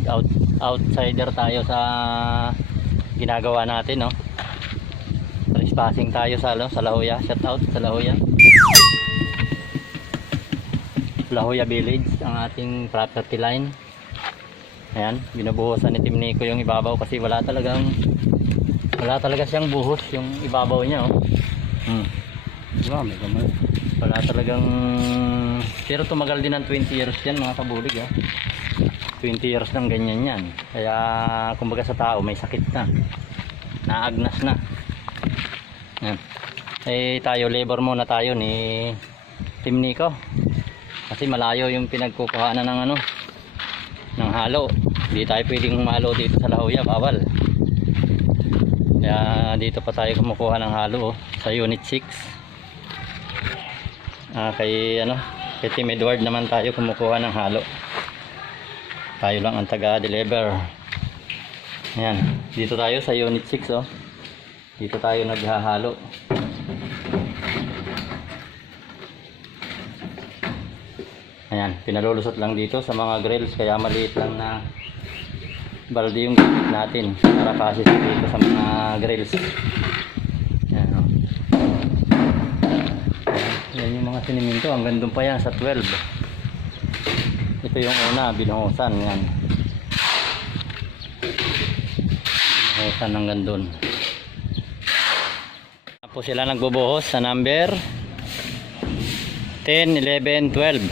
bulig. Out, outsider tayo sa ginagawa natin, no? Trespassing tayo sa, ano, sa Lahoya. Shout out sa Lahoya. Lahoya Village, ang ating property line. Ayan, binubuhusan ni Tim Nico yung ibabaw kasi wala talagang wala talaga siyang buhos yung ibabaw niya, oh. Hmm. Diba, may kamay. Wala talagang pero tumagal din ng 20 years yan mga kabulig ah. 20 years ng ganyan yan. Kaya kumbaga sa tao may sakit na. Naagnas na. Yan. Eh tayo labor muna tayo ni Tim Nico. Kasi malayo yung pinagkukuhanan ng ano ng halo. Hindi tayo pwedeng humalo dito sa Lahoya, bawal. Kaya dito pa tayo kumukuha ng halo oh, sa unit 6. Ah, kay ano, kay Team Edward naman tayo kumukuha ng halo. Tayo lang ang taga-deliver. Ayan, dito tayo sa unit 6 oh. Dito tayo naghahalo. Ayan, pinalulusot lang dito sa mga grills kaya maliit lang na balde yung gamit natin para kasi dito sa mga grills. Ayan, oh. Yan yung mga siniminto. Hanggang doon pa yan sa 12. Ito yung una, binuhusan. Yan. Binuhusan hanggang doon. Tapos sila nagbubuhos sa number 10, 11, 12.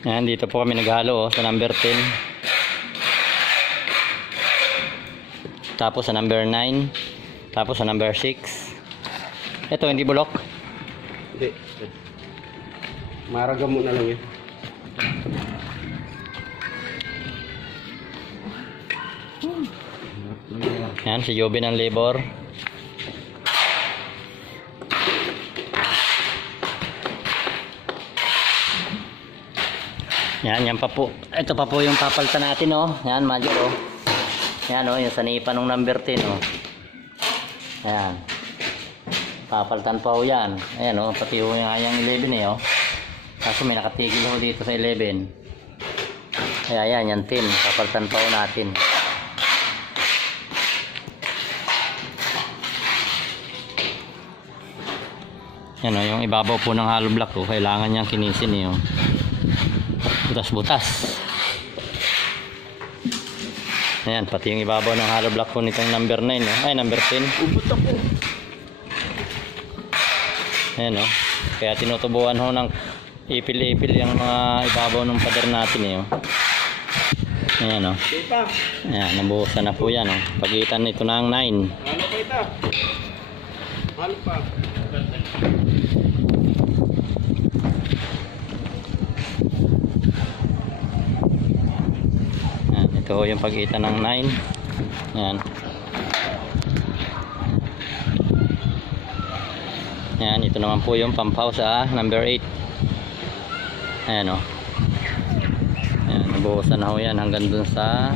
Yan, dito po kami naghalo oh, sa number 10. Tapos sa number 9. Tapos sa number 6. Ito, hindi bulok. Hindi. Maraga mo na lang yun. Yan, si Joby ng labor. Yan, yan pa po. Ito pa po yung papalitan natin, oh. Yan, Major, oh. Yan, oh, yung sanipa ng number 10, oh. Yan. Papalitan pa, oh, yan. Ayan, oh, pati oh, yung yung 11, eh, oh. Kaso may nakatigil ho dito sa 11. Kaya yan, yan 10. Papalitan pa, oh, natin. Yan o, yung ibabaw po ng hollow block o, kailangan niyang kinisin eh. oh. Butas-butas. Ayan, pati yung ibabaw ng hollow block po nitong number 9 oh. Ay, number 10. Ubot ako. Ayan o. Kaya tinutubuan ho ng ipil-ipil yung mga ibabaw ng pader natin eh. oh. Ayan o. Di pa. Ayan, nabuhusan na po yan o. Pagitan nito ng 9. Ano pa ita? Ano pa? Yan, ito yung pagitan ng 9. Yan. Yan, ito naman po yung pampaw sa number 8. Ayan o. Ayan, nabuhusan na ho yan hanggang dun sa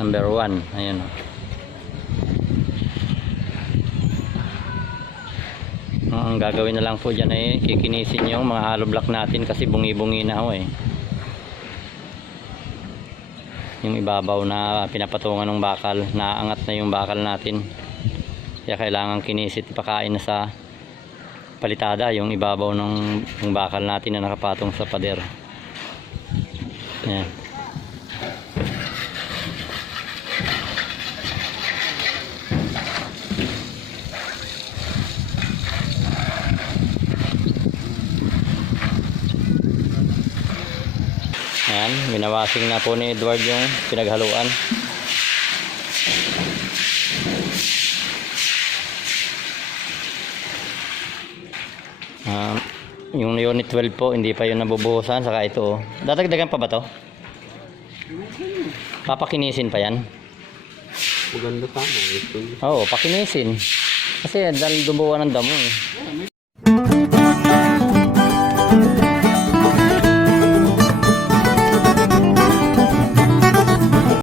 number 1. Ayan o. Ang gagawin na lang po dyan ay kikinisin yung mga hollow block natin kasi bungi-bungi na ho eh. Yung ibabaw na pinapatungan ng bakal. Naangat na yung bakal natin. Kaya kailangan kinisit ipakain na sa palitada yung ibabaw ng, ng bakal natin na nakapatong sa pader. Yan Ayan, binawasing na po ni Edward yung pinaghaluan. Ah, yung unit 12 po, hindi pa yun nabubuhusan. Saka ito, oh. Dadagdagan pa ba to? Papakinisin pa yan? Maganda. Ito. Oo, pakinisin. Kasi dahil dumuwa ng damo eh.